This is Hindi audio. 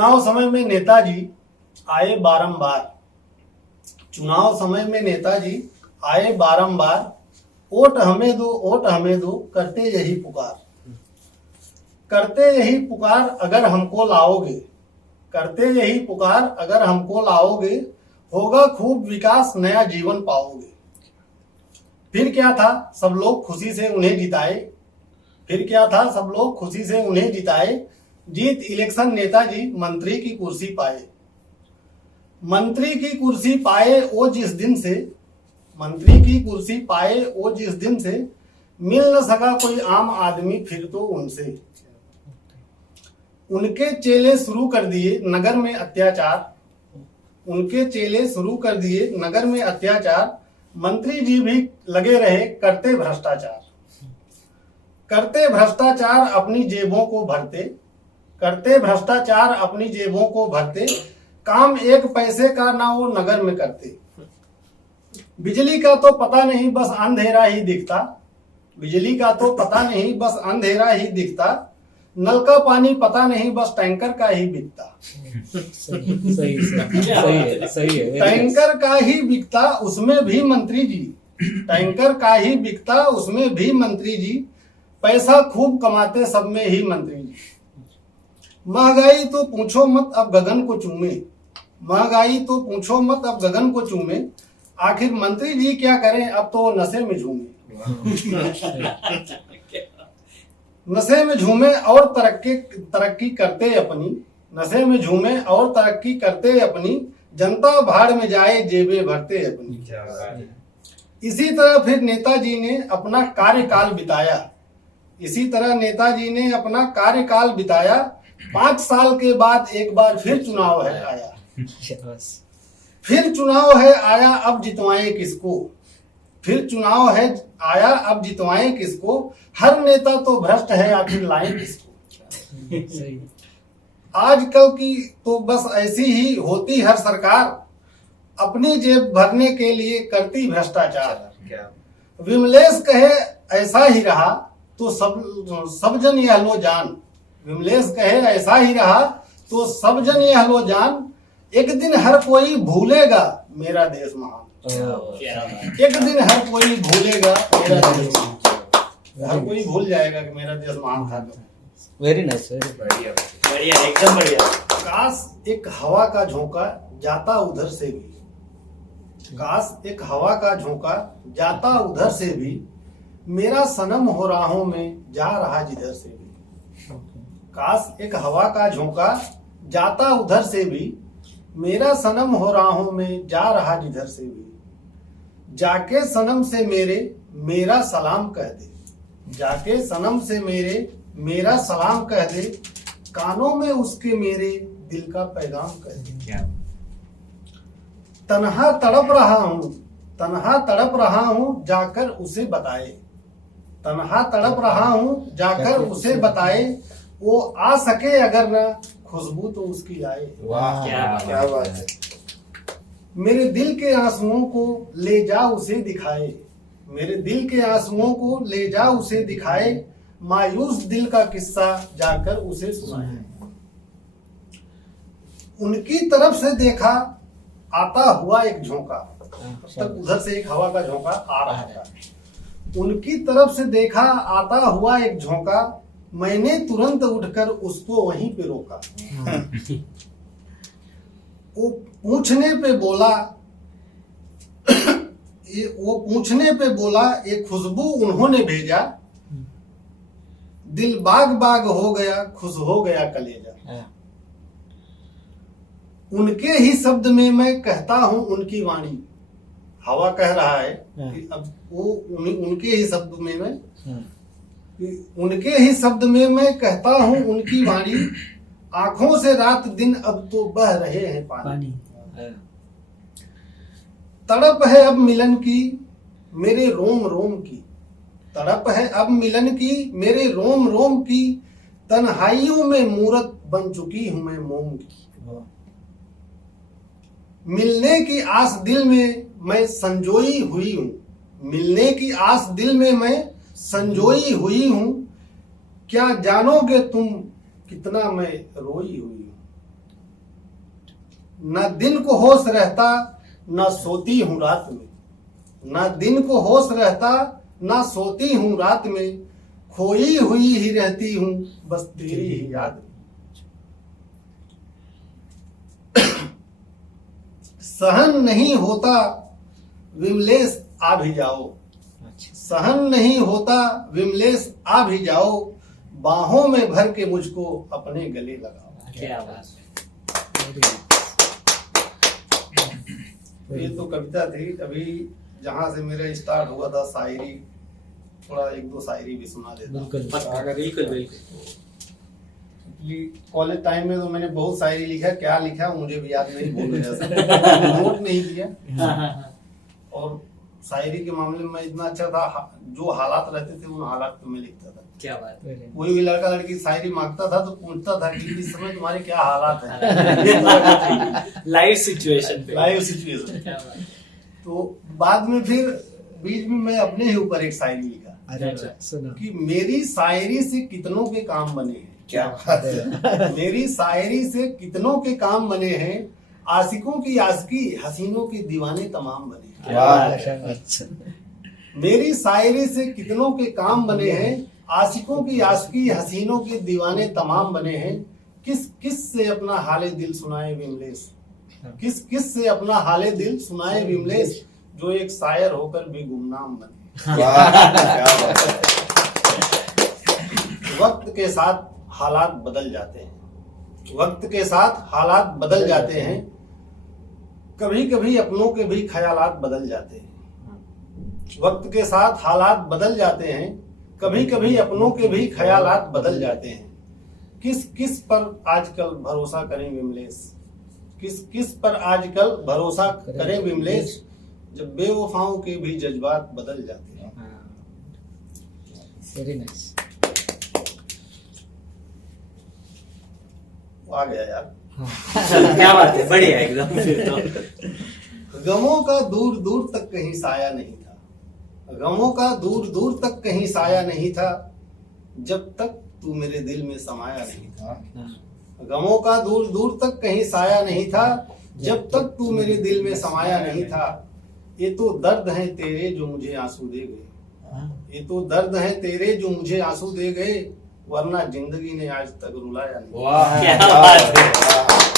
चुनाव समय में नेताजी आए बारंबार। चुनाव समय में नेताजी आए बारंबार। वोट हमें दो, वोट हमें दो, करते यही पुकार। करते यही पुकार अगर हमको लाओगे, करते यही पुकार अगर हमको लाओगे, होगा खूब विकास, नया जीवन पाओगे। फिर क्या था, सब लोग खुशी से उन्हें जिताए। फिर क्या था, सब लोग खुशी से उन्हें जिताए। जीत इलेक्शन, नेताजी मंत्री की कुर्सी पाए। मंत्री की कुर्सी पाए वो जिस दिन से, मंत्री की कुर्सी पाए वो जिस दिन से, मिल न सका कोई आम आदमी फिर तो उनसे। उनके चेले शुरू कर दिए नगर में अत्याचार। उनके चेले शुरू कर दिए नगर में अत्याचार। मंत्री जी भी लगे रहे करते भ्रष्टाचार। करते भ्रष्टाचार अपनी जेबों को भरते। करते भ्रष्टाचार अपनी जेबों को भरते। काम एक पैसे का ना वो नगर में करते। बिजली का तो पता नहीं बस अंधेरा ही दिखता। बिजली का तो पता नहीं बस अंधेरा ही दिखता। नल का पानी पता नहीं बस टैंकर का ही बिकता। सही है। टैंकर का ही बिकता उसमें भी मंत्री जी। टैंकर का ही बिकता उसमें भी मंत्री जी। पैसा खूब कमाते सब में ही मंत्री जी। महंगाई तो पूछो मत अब गगन को चूमे। महंगाई तो पूछो मत अब गगन को चूमे। आखिर मंत्री जी क्या करें अब तो नशे में झूमे। नशे में झूमे और तरक्की करते अपनी। नशे में झूमे और तरक्की करते अपनी। जनता भाड़ में जाए जेबें भरते अपनी। इसी तरह फिर नेताजी ने अपना कार्यकाल बिताया। इसी तरह नेताजी ने अपना कार्यकाल बिताया। 5 साल के बाद एक बार फिर चुनाव है आया। फिर चुनाव है आया, अब जितवाएं किसको। फिर चुनाव है आया, अब जितवाएं किसको। हर नेता तो भ्रष्ट है, आखिर लाएं किसको। आजकल की तो बस ऐसी ही होती हर सरकार। अपनी जेब भरने के लिए करती भ्रष्टाचार। विमलेश कहे ऐसा ही रहा तो सब जन यह लो जान। विमलेश कहे ऐसा ही रहा तो सब जन यह लो जान। एक दिन हर कोई भूलेगा मेरा देश महान। एक दिन हर कोई भूलेगा मेरा देश महान। हर कोई भूल जाएगा कि मेरा देश महान था। वेरी नाइस, बढ़िया बढ़िया, एकदम बढ़िया। काश एक हवा का झोंका जाता उधर से भी। काश एक हवा का झोंका जाता उधर से भी। मेरा सनम हो राहों में जा रहा जिधर से भी। काश एक हवा का झोंका जाता उधर से भी। मेरा सनम हो राहों में जा रहा जिधर से भी। जाके सनम से मेरे मेरा सलाम कह दे। जाके सनम से मेरे मेरा सलाम कह दे। कानों में उसके मेरे दिल का पैगाम कह दे। तन्हा तड़प रहा हूँ, तन्हा तड़प रहा हूँ, जाकर उसे बताए। तन्हा तड़प रहा हूँ, जाकर उसे बताए। वो आ सके अगर ना, खुशबू तो उसकी आए। वाह, क्या बात है। मेरे दिल के आंसुओं को ले जा उसे दिखाए। मेरे दिल के आंसुओं को ले जा उसे दिखाए। मायूस दिल का किस्सा जाकर उसे सुनाए। उनकी तरफ से देखा आता हुआ एक झोंका। तब उधर से एक हवा का झोंका आ रहा था। उनकी तरफ से देखा आता हुआ एक झोंका। मैंने तुरंत उठकर उसको वहीं पे रोका। वो पूछने पे बोला, वो पूछने पे बोला, एक खुशबू उन्होंने भेजा। दिल बाग बाग हो गया, खुश हो गया कलेजा। उनके ही शब्द में मैं कहता हूं उनकी वाणी। हवा कह रहा है कि अब वो उनके ही शब्द में मैं उनके ही शब्द में मैं कहता हूं उनकी वाणी। आंखों से रात दिन अब तो बह रहे हैं पानी। तड़प है अब मिलन की मेरे रोम रोम की। तड़प है अब मिलन की मेरे रोम रोम की। तन्हाइयों में मूरत बन चुकी हूं मैं मोम की। मिलने की आस दिल में मैं संजोई हुई हूं। मिलने की आस दिल में मैं संजोई हुई हूं। क्या जानोगे तुम कितना मैं रोई हुई हूं। न दिन को होश रहता न सोती हूँ रात में, न दिन को होश रहता न सोती हूँ रात में, खोई हुई ही रहती हूँ बस तेरी ही याद में। सहन नहीं होता विमलेश आ भी जाओ, अच्छा सहन नहीं होता विमलेश आ भी जाओ, बाहों में भर के मुझको अपने गले लगाओ। क्या बात है। ये तो कविता थी। अभी जहाँ से मेरा स्टार्ट हुआ था शायरी, थोड़ा एक दो शायरी भी सुना देता हूँ। बिल्कुल बिल्कुल कॉलेज टाइम में तो मैंने बहुत शायरी लिखा, क्या लिखा मुझे भी याद नहीं, बोल नोट नहीं किया। और शायरी के मामले में इतना अच्छा था, जो हालात रहते थे उन हालात पे मैं लिखता था। क्या बात है। कोई भी लड़का लड़की शायरी मांगता था तो पूछता था कि इस समय तुम्हारे क्या हालात हैं। लाइव सिचुएशन पे। Live situation. क्या बात है। तो बाद में फिर बीच में मैं अपने ही ऊपर एक शायरी लिखा अरे सुनो कि मेरी शायरी से कितनों के काम बने हैं। क्या बात है। मेरी शायरी से कितनों के काम बने हैं, आशिकों की आशिकी हसीनों के दीवाने तमाम बने हैं। क्या बात है। अच्छा मेरी शायरी से कितनों के काम बने हैं, आशिकों की आशिकी हसीनों के दीवाने तमाम बने हैं। किस किस से अपना हाले दिल सुनाए विमलेश, किस किस से अपना हाले दिल सुनाए विमलेश, जो एक शायर होकर भी गुमनाम बने। वक्त के साथ हालात बदल जाते हैं, वक्त के साथ हालात बदल जाते हैं, कभी कभी अपनों के भी ख्यालात बदल जाते हैं। वक्त के साथ हालात बदल जाते हैं, कभी कभी अपनों के भी ख्यालात बदल जाते हैं। किस किस पर आजकल भरोसा करें विमलेश, किस किस पर आजकल भरोसा करें विमलेश, जब बेवफाओं के भी जज्बात बदल जाते हैं। Very nice. आ गया यार। क्या बात है। बढ़िया एकदम। फिर तो गमों का दूर दूर तक कहीं साया नहीं था, गमों का दूर दूर तक कहीं साया नहीं था, जब तक तू मेरे दिल में समाया नहीं था। गमों का दूर दूर तक कहीं साया नहीं था, जब तक तू मेरे दिल में समाया नहीं था। ये तो दर्द है तेरे जो मुझे आंसू दे गए, ये तो दर्द है तेरे जो मुझे आंसू दे गए, वरना जिंदगी ने आज तक रुलाया नहीं। क्या बात है।